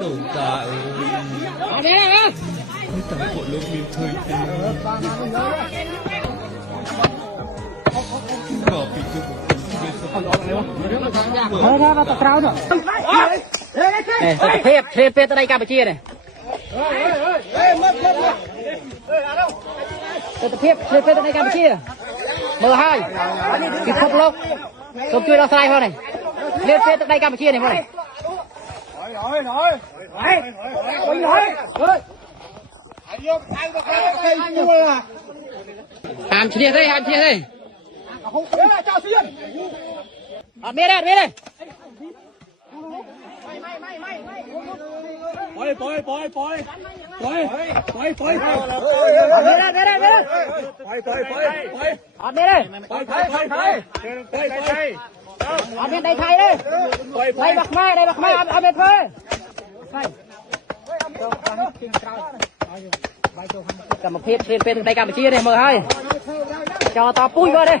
ตูตาไม่ต่างคนลูกมีเคยตีบอกปีจุกมาตะคราวเนาะเทปตะไดกาบเชียเนี่ยเทปตะไดกาบเชียเบอร์haiพิภพโลกสมช่วยเราใส่เขาเนี่ยเทปตะไดกาบเชียเนี่ยมั้งห้ามเชียร์เลยห้ามเชียร์เลยเมียเลยปล่อยเมียเลยปล่อยได้ไทยเลยได้บักไม้เอาเมียเธอกำมาเพชรเป็นได้กำมาชี้เนี่ยมือให้จอต่อปุ้ยก็เลย